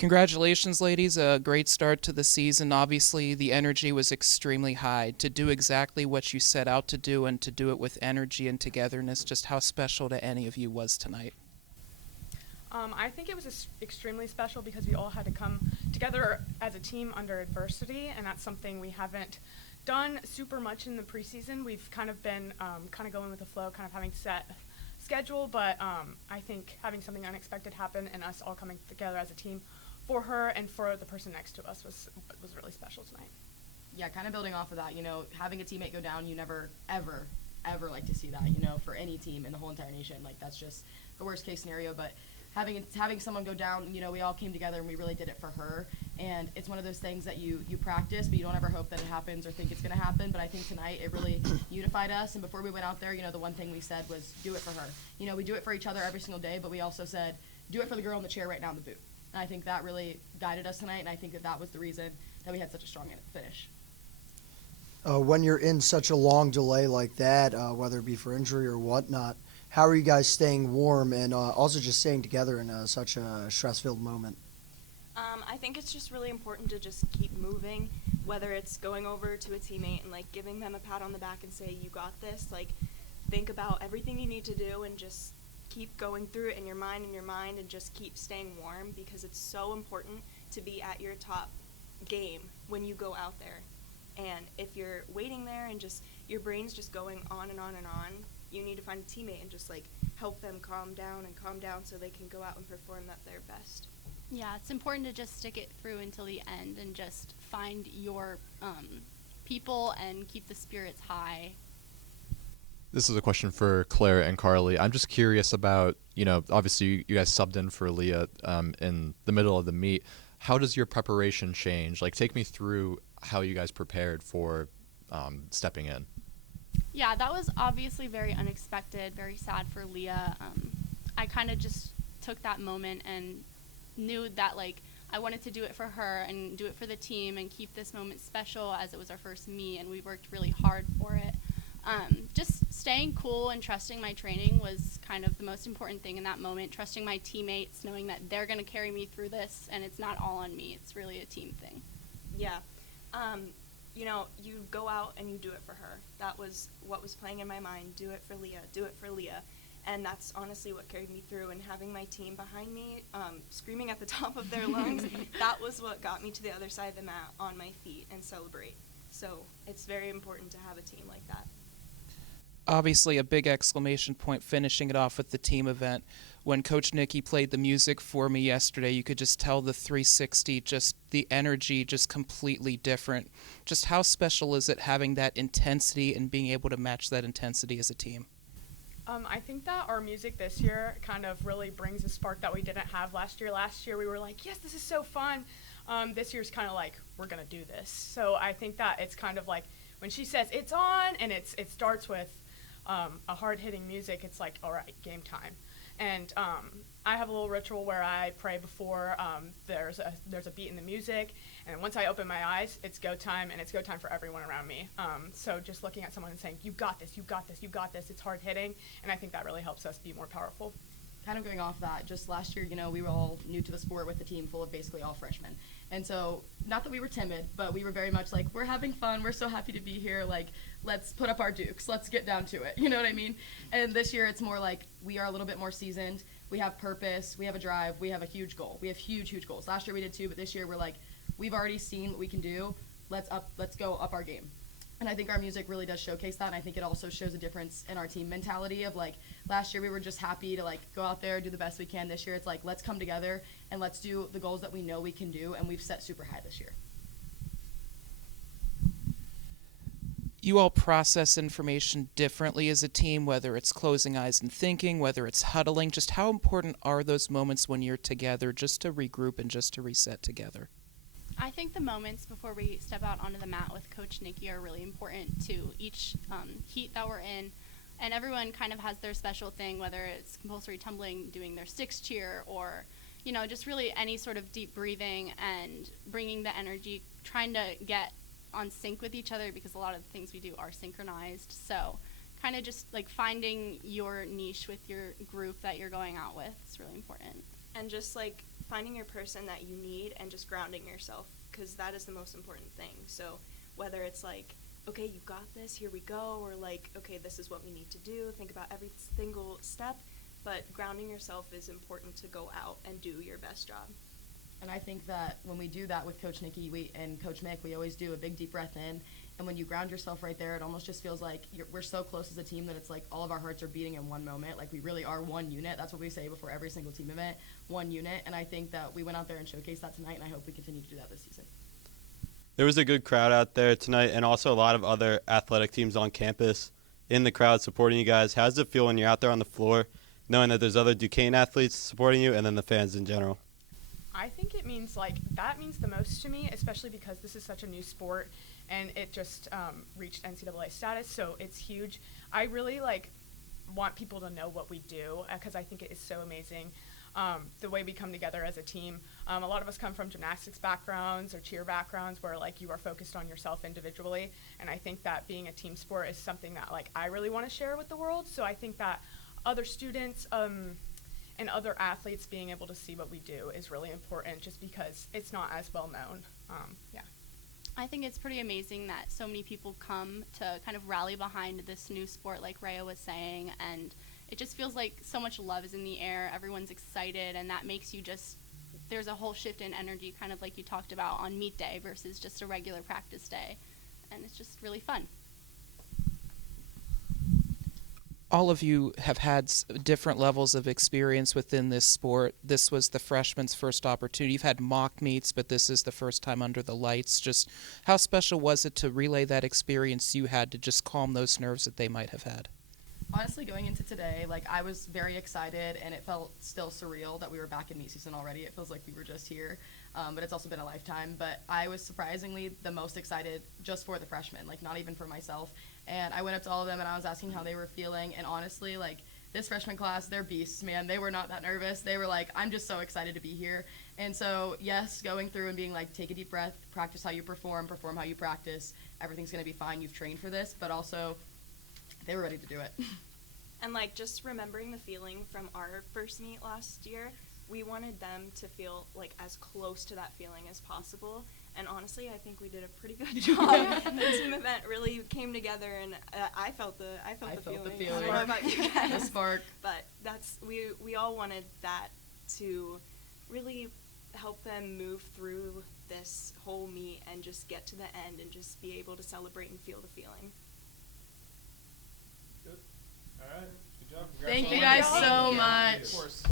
Congratulations, ladies. A great start to the season. Obviously, the energy was extremely high. To do exactly what you set out to do and to do it with energy and togetherness, just how special to any of you was tonight? I think it was extremely special because we all had to come together as a team under adversity, and that's something we haven't done super much in the preseason. We've kind of been kind of going with the flow, kind of having set schedule, but I think having something unexpected happen and us all coming together as a team for her and for the person next to us was really special tonight. Yeah, kind of building off of that, having a teammate go down, you never, ever, ever like to see that, for any team in the whole entire nation. Like, that's just the worst case scenario, but having someone go down, we all came together and we really did it for her. And it's one of those things that you practice, but you don't ever hope that it happens or think it's going to happen. But I think tonight it really unified us. And before we went out there, the one thing we said was do it for her. We do it for each other every single day, but we also said do it for the girl in the chair right now in the boot. And I think that really guided us tonight, and I think that was the reason that we had such a strong finish. When you're in such a long delay like that, whether it be for injury or whatnot, how are you guys staying warm and also just staying together in such a stress-filled moment? I think it's just really important to just keep moving, whether it's going over to a teammate and like giving them a pat on the back and say, you got this, like think about everything you need to do and just keep going through it in your mind and just keep staying warm, because it's so important to be at your top game when you go out there. And if you're waiting there and just your brain's just going on and on and on, you need to find a teammate and just like help them calm down so they can go out and perform at their best. Yeah, it's important to just stick it through until the end and just find your people and keep the spirits high. This is a question for Claire and Carly. I'm just curious about, obviously you guys subbed in for Leah in the middle of the meet. How does your preparation change? Like, take me through how you guys prepared for stepping in. Yeah, that was obviously very unexpected, very sad for Leah. I kind of just took that moment and knew that, like, I wanted to do it for her and do it for the team and keep this moment special as it was our first meet, and we worked really hard for it. Just staying cool and trusting my training was kind of the most important thing in that moment, trusting my teammates, knowing that they're going to carry me through this, and it's not all on me. It's really a team thing. Yeah. You go out and you do it for her. That was what was playing in my mind. Do it for Leah. Do it for Leah. And that's honestly what carried me through. And having my team behind me, screaming at the top of their lungs, that was what got me to the other side of the mat on my feet and celebrate. So it's very important to have a team like that. Obviously, a big exclamation point finishing it off with the team event. When Coach Nikki played the music for me yesterday, you could just tell the 360, just the energy, just completely different. Just how special is it having that intensity and being able to match that intensity as a team? I think that our music this year kind of really brings a spark that we didn't have last year. Last year we were like, yes, this is so fun. This year's kind of like, we're going to do this. So I think that it's kind of like when she says it's on and it starts with a hard-hitting music, it's like, all right, game time. And I have a little ritual where I pray before there's a beat in the music, and once I open my eyes, it's go time, and it's go time for everyone around me. So just looking at someone and saying, you got this, you got this, you got this, it's hard-hitting, and I think that really helps us be more powerful. Kind of going off that, just last year, we were all new to the sport with a team full of basically all freshmen. And so, not that we were timid, but we were very much like, we're having fun, we're so happy to be here, like, let's put up our dukes, let's get down to it, you know what I mean? And this year it's more like, we are a little bit more seasoned, we have purpose, we have a drive, we have a huge goal. We have huge goals. Last year we did too, but this year we're like, we've already seen what we can do, let's go up our game. And I think our music really does showcase that, and I think it also shows a difference in our team mentality of, like, last year we were just happy to, like, go out there, do the best we can. This year it's like, let's come together and let's do the goals that we know we can do, and we've set super high this year. You all process information differently as a team, whether it's closing eyes and thinking, whether it's huddling. Just how important are those moments when you're together just to regroup and just to reset together? I think the moments before we step out onto the mat with Coach Nikki are really important to each heat that we're in. And everyone kind of has their special thing, whether it's compulsory tumbling, doing their sticks cheer, or, just really any sort of deep breathing and bringing the energy, trying to get on sync with each other, because a lot of the things we do are synchronized. So kind of just like finding your niche with your group that you're going out with is really important. And just like finding your person that you need and just grounding yourself, because that is the most important thing. So whether it's like, okay, you got this, here we go, or like, okay, this is what we need to do, think about every single step, but grounding yourself is important to go out and do your best job. And I think that when we do that with Coach Nikki and Coach Mick, we always do a big deep breath in. And when you ground yourself right there, it almost just feels like we're so close as a team that it's like all of our hearts are beating in one moment. Like we really are one unit. That's what we say before every single team event, one unit. And I think that we went out there and showcased that tonight, and I hope we continue to do that this season. There was a good crowd out there tonight, and also a lot of other athletic teams on campus in the crowd supporting you guys. How does it feel when you're out there on the floor, knowing that there's other Duquesne athletes supporting you and then the fans in general? I think it means, that means the most to me, especially because this is such a new sport and it just reached NCAA status, so it's huge. I really, want people to know what we do because I think it is so amazing. The way we come together as a team. A lot of us come from gymnastics backgrounds or cheer backgrounds where, you are focused on yourself individually, and I think that being a team sport is something that, I really want to share with the world, so I think that other students, and other athletes being able to see what we do is really important just because it's not as well known. Yeah. I think it's pretty amazing that so many people come to kind of rally behind this new sport like Rhea was saying, and it just feels like so much love is in the air, everyone's excited, and that makes you there's a whole shift in energy, kind of like you talked about on meet day versus just a regular practice day, and it's just really fun. All of you have had different levels of experience within this sport. This was the freshman's first opportunity. You've had mock meets, but this is the first time under the lights. Just how special was it to relay that experience you had to just calm those nerves that they might have had? Honestly, going into today, I was very excited, and it felt still surreal that we were back in meet season already. It feels like we were just here, but it's also been a lifetime. But I was surprisingly the most excited just for the freshmen, not even for myself. And I went up to all of them, and I was asking how they were feeling. And honestly, this freshman class, they're beasts, man. They were not that nervous. They were I'm just so excited to be here. And so, yes, going through and being take a deep breath, practice how you perform how you practice. Everything's going to be fine. You've trained for this. But also, they were ready to do it. And just remembering the feeling from our first meet last year, we wanted them to feel as close to that feeling as possible. And honestly, I think we did a pretty good job. The team event really came together, and I felt the feeling. I don't know about you guys. The spark. But we all wanted that to really help them move through this whole meet and just get to the end and just be able to celebrate and feel the feeling. Good. All right. Good job. Thank you guys so much. Of course.